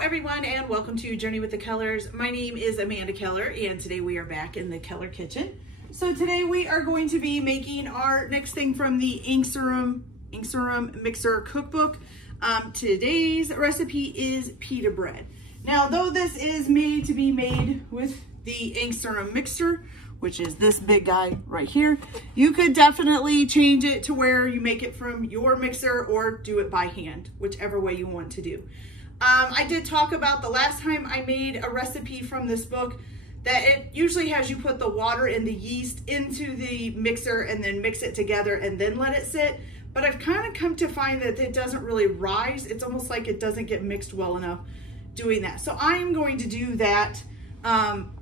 everyone, and welcome to Journey with the Kellers. My name is Amanda Keller, and today we are back in the Keller kitchen. So today we are going to be making our next thing from the Ankarsrum mixer cookbook. Today's recipe is pita bread. Now, though this is made to be made with the Ankarsrum mixer, which is this big guy right here, you could definitely change it to where you make it from your mixer or do it by hand, whichever way you want to do. I did talk about the last time I made a recipe from this book that it usually has you put the water and the yeast into the mixer and then mix it together and then let it sit. But I've kind of come to find that it doesn't really rise. It's almost like it doesn't get mixed well enough doing that. So I am going to do that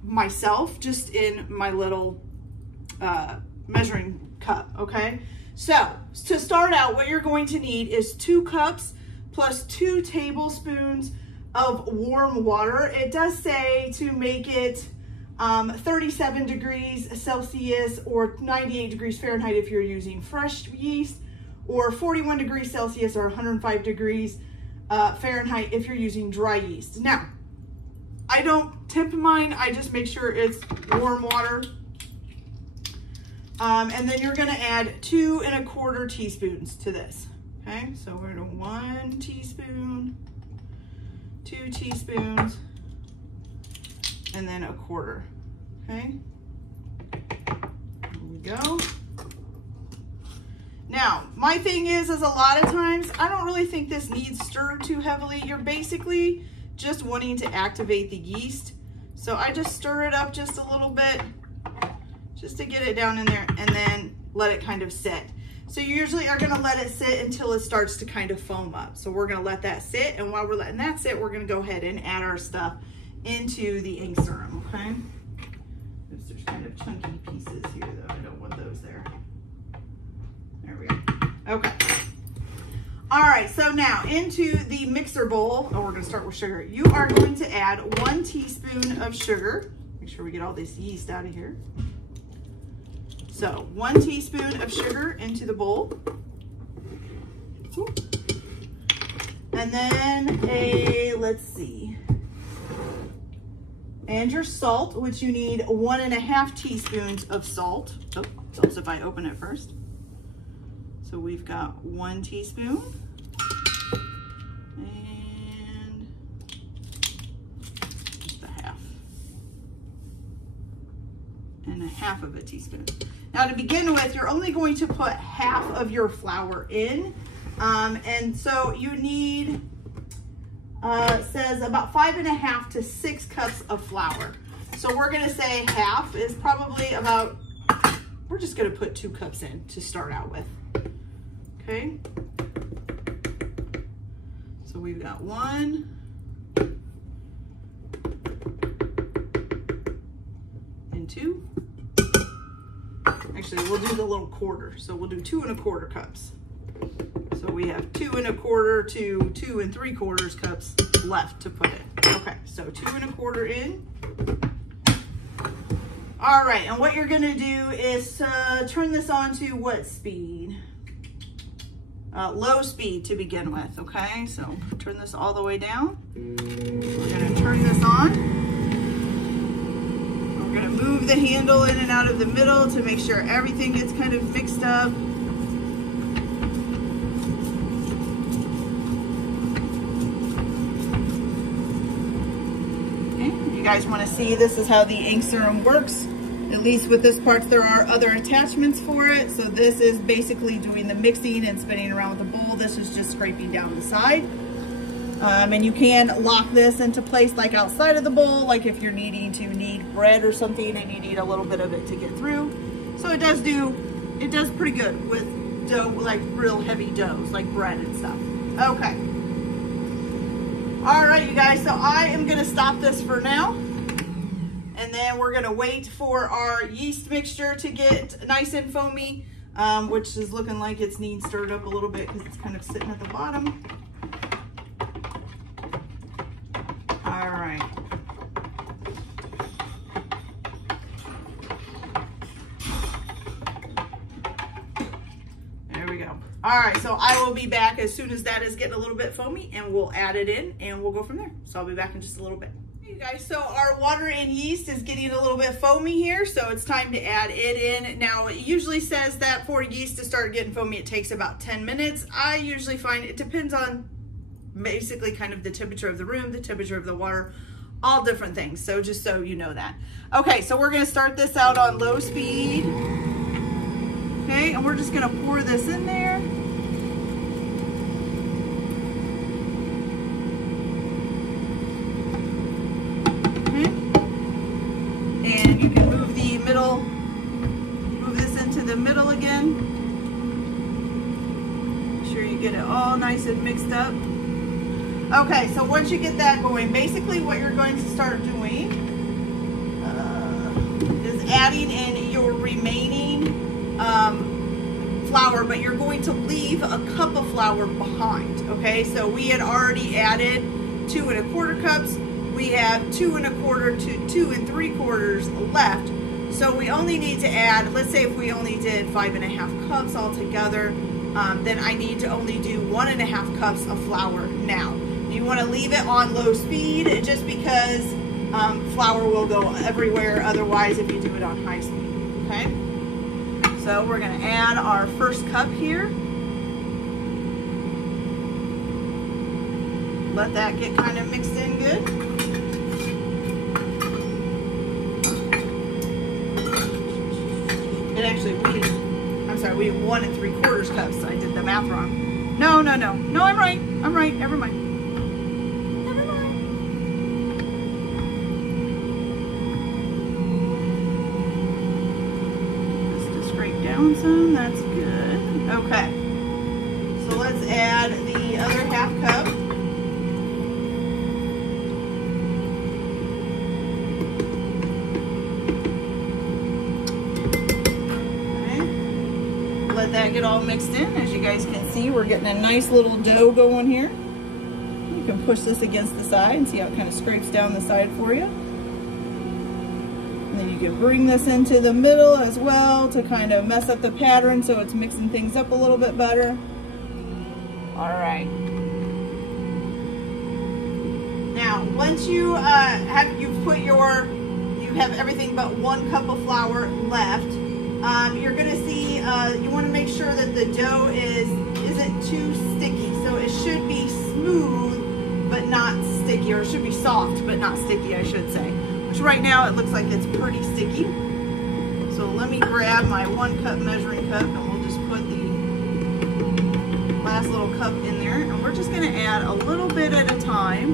myself, just in my little measuring cup, okay? So to start out, what you're going to need is 2 cups plus 2 tablespoons of warm water. It does say to make it 37 degrees Celsius or 98 degrees Fahrenheit if you're using fresh yeast, or 41 degrees Celsius or 105 degrees Fahrenheit if you're using dry yeast. Now, I don't temp mine, I just make sure it's warm water. And then you're gonna add 2 1/4 teaspoons to this. Okay, so we're gonna 1 teaspoon, 2 teaspoons, and then 1/4. Okay, here we go. Now, my thing is a lot of times, I don't really think this needs stirred too heavily. You're basically just wanting to activate the yeast. So I just stir it up just a little bit, just to get it down in there, and then let it kind of sit. So you usually are gonna let it sit until it starts to kind of foam up. So we're gonna let that sit, and while we're letting that sit, we're gonna go ahead and add our stuff into the Ankarsrum, okay? There's kind of chunky pieces here though, I don't want those there. There we go, okay. All right, so now into the mixer bowl, we're gonna start with sugar. You are going to add 1 teaspoon of sugar. Make sure we get all this yeast out of here. So 1 teaspoon of sugar into the bowl. And then let's see. And your salt, which you need 1 1/2 teaspoons of salt. Oh, it helps if I open it first. So we've got 1 teaspoon. And just a half. And a half of a teaspoon. Now to begin with, you're only going to put half of your flour in. And so you need, it says about 5 1/2 to 6 cups of flour. So we're gonna say half is probably about, we're just gonna put 2 cups in to start out with, okay? So we've got 1, and 2. Actually, we'll do the little quarter. So we'll do 2 1/4 cups. So we have 2 1/4 to 2 3/4 cups left to put in. Okay, so 2 1/4 in. All right, and what you're gonna do is turn this on to what speed? Low speed to begin with, okay? So turn this all the way down. We're gonna turn this on. We're gonna move the handle in and out of the middle to make sure everything gets kind of mixed up. Okay, you guys wanna see this is how the Ankarsrum works. At least with this part, there are other attachments for it. So this is basically doing the mixing and spinning around with the bowl. This is just scraping down the side. And you can lock this into place like outside of the bowl, like if you're needing to knead bread or something and you need a little bit of it to get through. So it does pretty good with dough, like real heavy doughs, like bread and stuff. Okay. All right, you guys, so I am gonna stop this for now. And then we're gonna wait for our yeast mixture to get nice and foamy, which is looking like it's needs stirred up a little bit because it's kind of sitting at the bottom. All right. There we go. All right, so I will be back as soon as that is getting a little bit foamy, and we'll add it in and we'll go from there. So I'll be back in just a little bit. Hey you guys, so our water and yeast is getting a little bit foamy here, so it's time to add it in. Now it usually says that for yeast to start getting foamy, it takes about 10 minutes. I usually find it depends on basically kind of the temperature of the room, the temperature of the water, all different things. So just so you know that. Okay, so we're gonna start this out on low speed. Okay, and we're just gonna pour this in there. Okay. And you can move this into the middle again. Make sure you get it all nice and mixed up. Okay, so once you get that going, basically what you're going to start doing is adding in your remaining flour, but you're going to leave a cup of flour behind, okay? So we had already added 2 1/4 cups. We have 2 1/4 to 2 3/4 left. So we only need to add, let's say if we only did 5 1/2 cups altogether, then I need to only do 1 1/2 cups of flour now. You want to leave it on low speed just because flour will go everywhere otherwise if you do it on high speed, okay? So we're going to add our first cup here. Let that get kind of mixed in good. It actually, we have 1 3/4 cups. I did the math wrong. No, I'm right. Never mind. Some, that's good. Okay, so let's add the other 1/2 cup. Okay, let that get all mixed in. As you guys can see, we're getting a nice little dough going here. You can push this against the side and see how it kind of scrapes down the side for you. And then you can bring this into the middle as well to kind of mess up the pattern so it's mixing things up a little bit better. All right. Now, once you have everything but 1 cup of flour left, you're gonna see you want to make sure that the dough isn't too sticky. So it should be smooth but not sticky, or it should be soft but not sticky, I should say. Which right now it looks like it's pretty sticky. So let me grab my 1 cup measuring cup and we'll just put the last little cup in there, and we're just going to add a little bit at a time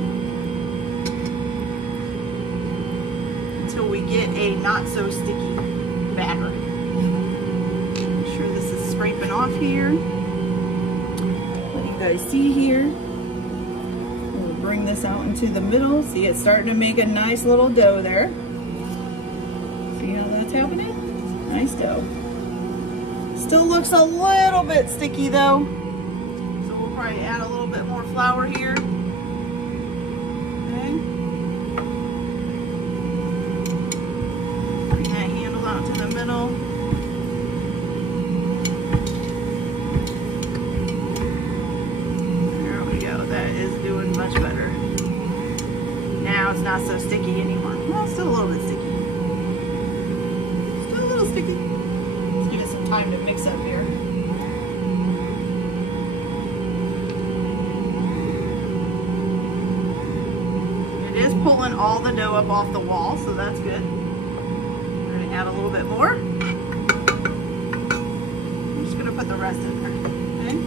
until we get a not so sticky batter. Make sure this is scraping off here. Let you guys see here. Bring this out into the middle. See, it's starting to make a nice little dough there. See how that's happening? Nice dough. Still looks a little bit sticky though. So we'll probably add a little bit more flour here. Okay. Bring that handle out to the middle. Much better. Now it's not so sticky anymore. Well, still a little bit sticky. Still a little sticky. Let's give it some time to mix up here. It is pulling all the dough up off the wall, so that's good. We're going to add a little bit more. I'm just going to put the rest in there. Okay.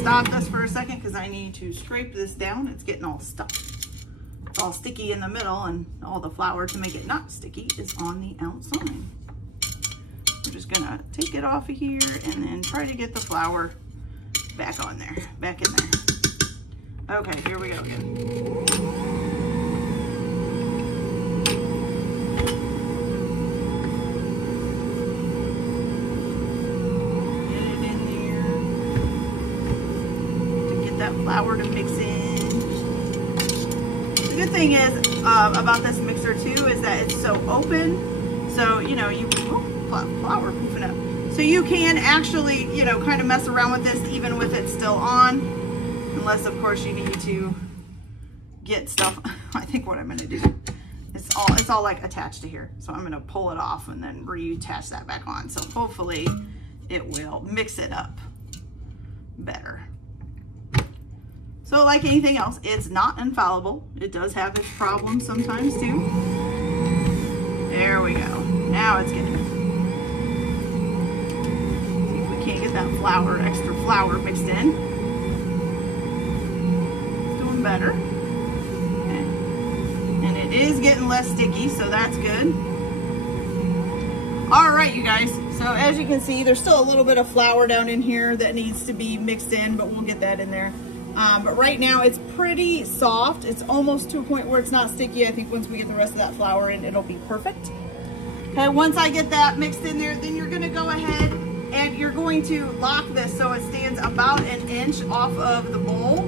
Stop this for a second because I need to scrape this down. It's getting all stuck. It's all sticky in the middle, and all the flour to make it not sticky is on the outside. I'm just gonna take it off of here and then try to get the flour back on there, back in there. Okay, here we go again. Get it in good thing is about this mixer too is that it's so open. So, you know, flour poofing up. So you can actually, you know, kind of mess around with this even with it still on. Unless, of course, you need to get stuff. I think what I'm going to do, it's all like attached to here. So I'm going to pull it off and then reattach that back on. So hopefully it will mix it up better. So like anything else, it's not infallible. It does have its problems sometimes too. There we go. Now it's getting. See if we can't get that flour, extra flour mixed in. It's doing better. Okay. And it is getting less sticky, so that's good. All right, you guys. So as you can see, there's still a little bit of flour down in here that needs to be mixed in, but we'll get that in there. But right now it's pretty soft. It's almost to a point where it's not sticky. I think once we get the rest of that flour in, it'll be perfect. Okay, once I get that mixed in there, then you're gonna go ahead and you're going to lock this so it stands about an inch off of the bowl.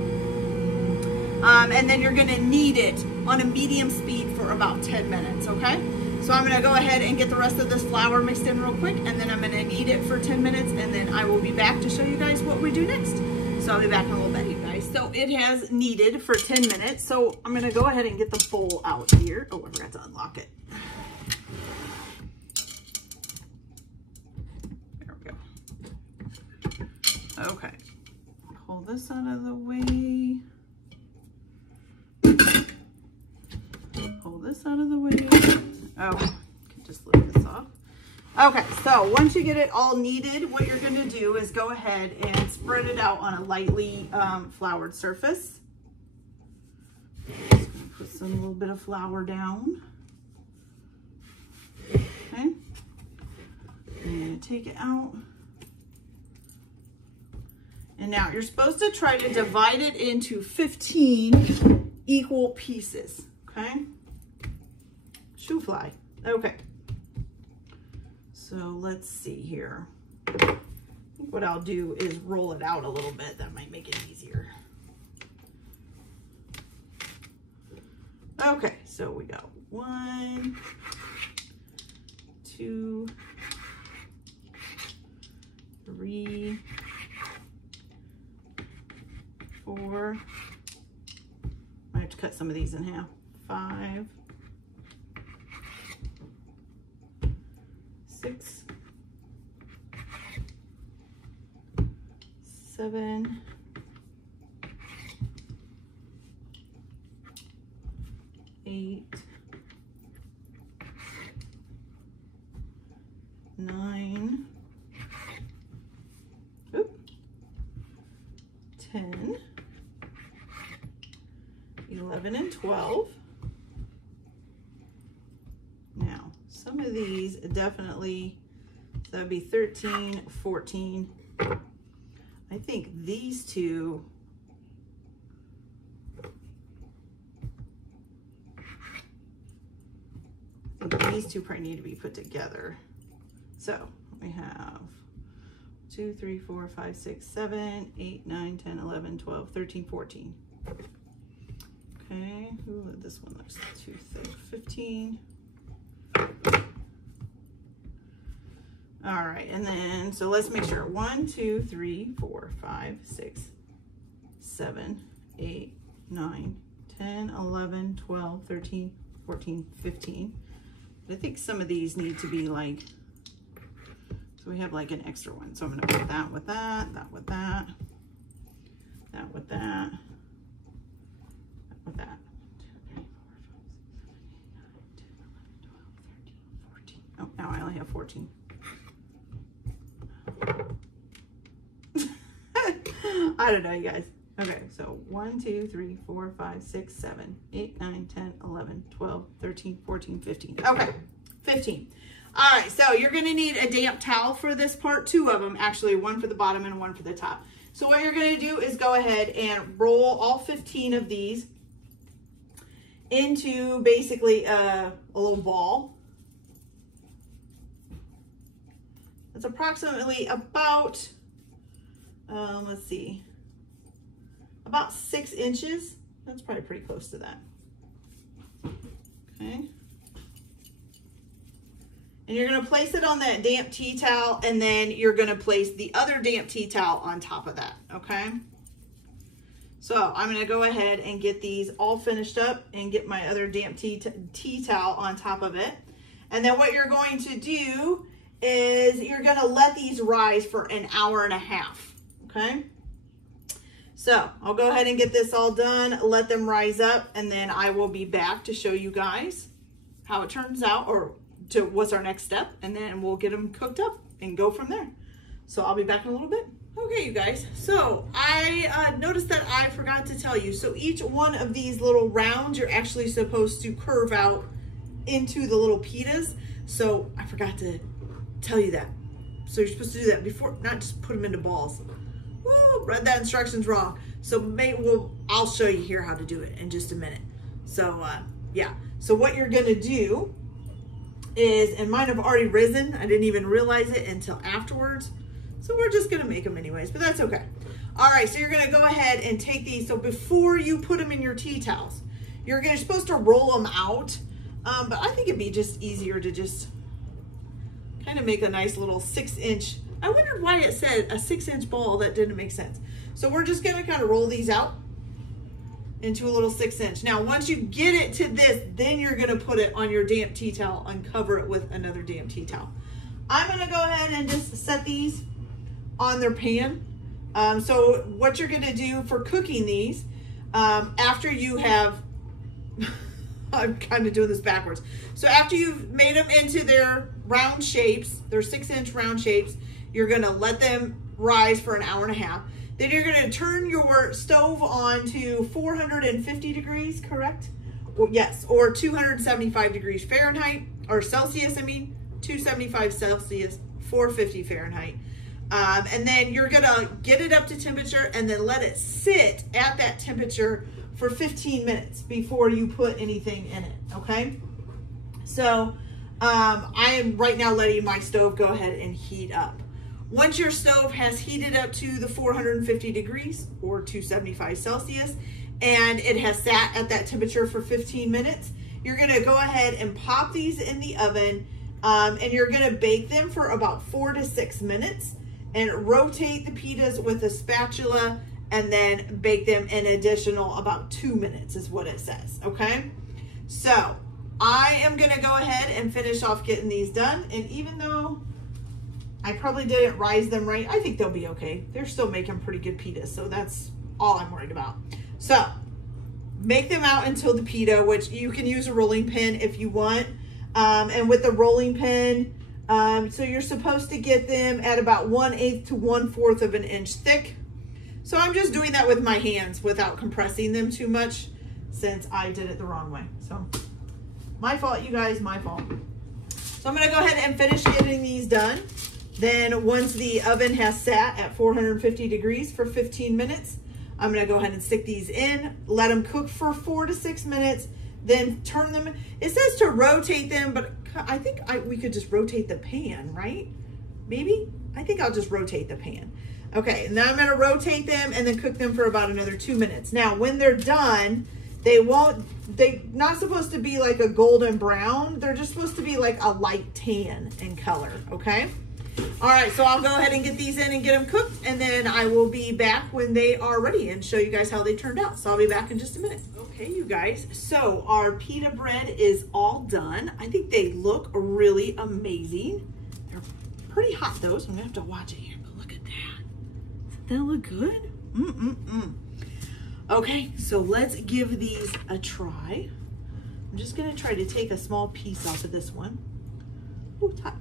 And then you're gonna knead it on a medium speed for about 10 minutes, okay? So I'm gonna go ahead and get the rest of this flour mixed in real quick, and then I'm gonna knead it for 10 minutes, and then I will be back to show you guys what we do next. So I'll be back in a little bit, you guys. So it has kneaded for 10 minutes. So I'm gonna go ahead and get the bowl out here. Oh, I forgot to unlock it. There we go. Okay, pull this out of the way. Pull this out of the way. Oh, I can just lift this off. Okay, so once you get it all kneaded, what you're gonna do is go ahead and spread it out on a lightly floured surface. Just gonna put some little bit of flour down. Okay, and take it out. And now you're supposed to try to divide it into 15 equal pieces, okay? Shoe fly, okay. So let's see here. I think what I'll do is roll it out a little bit. That might make it easier. Okay, so we got 1, 2, 3, 4. I have to cut some of these in half. 5, 6, 7, 8, 9, 10, 11, and 12. Now, some of these definitely, so that would be 13, 14. I think these two, probably need to be put together. So we have 2, 3, 4, 5, 6, 7, 8, 9, 10, 11, 12, 13, 14. Okay, ooh, this one looks too thick. 15. All right, and then, so let's make sure. 1, 2, 3, 4, 5, 6, 7, 8, 9, 10, 11, 12, 13, 14, 15. But I think some of these need to be like, so we have like an extra one. So I'm gonna put that with that, that with that, that with that, that with that. 2, 3, 4, 5, 6, 7, 8, 9, 10, 11, 12, 13, 14. Oh, now I only have 14. I don't know, you guys. Okay, so 1, 2, 3, 4, 5, 6, 7, 8, 9, 10, 11, 12, 13, 14, 15. Okay, 15. All right, so you're gonna need a damp towel for this part, 2 of them, actually, one for the bottom and one for the top. So what you're gonna do is go ahead and roll all 15 of these into basically a little ball. It's approximately about, let's see, about 6 inches. That's probably pretty close to that. Okay. And you're gonna place it on that damp tea towel, and then you're gonna place the other damp tea towel on top of that, okay? So I'm gonna go ahead and get these all finished up and get my other damp tea towel on top of it. And then what you're going to do is you're gonna let these rise for an hour and a half, okay? So I'll go ahead and get this all done, let them rise up, and then I will be back to show you guys how it turns out, or to what's our next step, and then we'll get them cooked up and go from there. So I'll be back in a little bit. Okay, you guys, so I noticed that I forgot to tell you. So each one of these little rounds, you're actually supposed to curve out into the little pitas. So I forgot to tell you that. So you're supposed to do that before, not just put them into balls. Woo, read that instructions wrong. So I'll show you here how to do it in just a minute. So yeah, so what you're gonna do is, and mine have already risen. I didn't even realize it until afterwards. So we're just gonna make them anyways, but that's okay. All right, so you're gonna go ahead and take these. So before you put them in your tea towels, you're supposed to roll them out. But I think it'd be just easier to just kind of make a nice little 6-inch. I wondered why it said a 6-inch ball. That didn't make sense. So we're just gonna kind of roll these out into a little 6-inch. Now, once you get it to this, then you're gonna put it on your damp tea towel and cover it with another damp tea towel. I'm gonna go ahead and just set these on their pan. So what you're gonna do for cooking these, after you have, I'm kind of doing this backwards. So after you've made them into their round shapes, their 6-inch round shapes, you're gonna let them rise for an hour and a half. Then you're gonna turn your stove on to 450 degrees, correct? Or, yes, or 275 degrees Fahrenheit, or Celsius, 275 Celsius, 450 Fahrenheit. And then you're gonna get it up to temperature and then let it sit at that temperature for 15 minutes before you put anything in it, okay? So I am right now letting my stove go ahead and heat up. Once your stove has heated up to the 450 degrees or 275 Celsius, and it has sat at that temperature for 15 minutes, you're gonna go ahead and pop these in the oven, and you're gonna bake them for about 4 to 6 minutes, and rotate the pitas with a spatula, and then bake them an additional about 2 minutes is what it says, okay? So I am gonna go ahead and finish off getting these done, and even though I probably didn't rise them right, I think they'll be okay. They're still making pretty good pitas, so that's all I'm worried about. So make them out until the pita, which you can use a rolling pin if you want, and with the rolling pin, so you're supposed to get them at about 1/8 to 1/4 of an inch thick. So I'm just doing that with my hands without compressing them too much, since I did it the wrong way. So my fault, you guys, my fault. So I'm gonna go ahead and finish getting these done. Then once the oven has sat at 450 degrees for 15 minutes, I'm gonna go ahead and stick these in, let them cook for 4 to 6 minutes, then turn them. It says to rotate them, but I think we could just rotate the pan, right? Maybe? I think I'll just rotate the pan. Okay, and now I'm gonna rotate them and then cook them for about another 2 minutes. Now, when they're done, they're not supposed to be like a golden brown. They're just supposed to be like a light tan in color, okay? All right, so I'll go ahead and get these in and get them cooked, and then I will be back when they are ready and show you guys how they turned out. So I'll be back in just a minute. Okay, you guys, so our pita bread is all done. I think they look really amazing. They're pretty hot though, so I'm gonna have to watch it here, but look at that. Doesn't that look good? Okay, so let's give these a try. I'm just gonna try to take a small piece off of this one. Ooh, it's hot.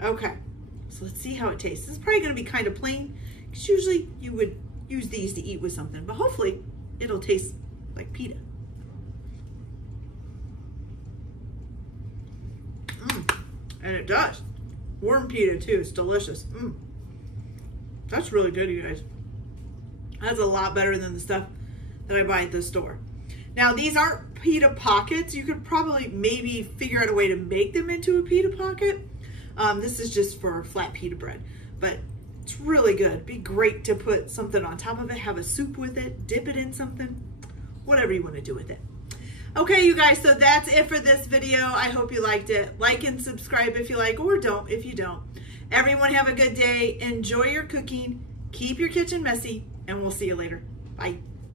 Okay, so let's see how it tastes. This is probably gonna be kind of plain, because usually you would use these to eat with something, but hopefully it'll taste like pita. And it does. Warm pita too, it's delicious. That's really good, you guys. That's a lot better than the stuff that I buy at the store. Now, these aren't pita pockets. You could probably maybe figure out a way to make them into a pita pocket. This is just for flat pita bread, but It's really good. Be great to put something on top of it, have a soup with it, dip it in something, whatever you want to do with it. Okay, you guys, so that's it for this video. I hope you liked it. Like and subscribe if you like, or don't if you don't. Everyone have a good day. Enjoy your cooking. Keep your kitchen messy, and we'll see you later. Bye.